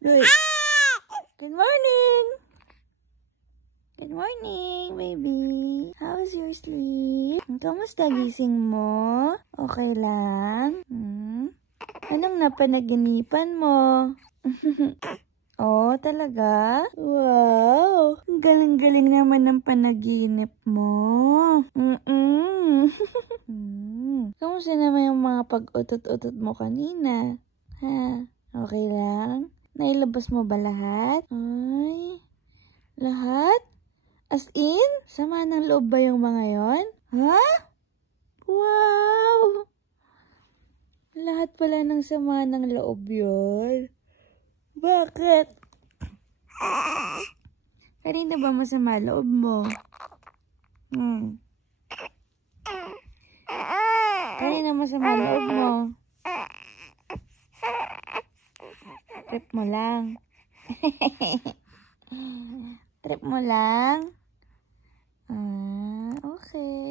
Good. Good morning. Good morning, baby. How's your sleep? Kamusta gising mo? Okay lang? Anong napanaginipan mo? Oh, talaga? Wow! Ang galing-galing naman ng panaginip mo. Kamusta naman yung mga pag-utot-utot mo kanina? Ha? Okay lang? Nailabas mo ba lahat? Ay, lahat? As in? Sama ng loob ba yung mga yon? Ha? Wow! Lahat pala ng sama ng loob yun. Bakit? Kanina ba masama loob mo? Kanina masama loob mo? Trip mo lang. Trip mo lang? Okay.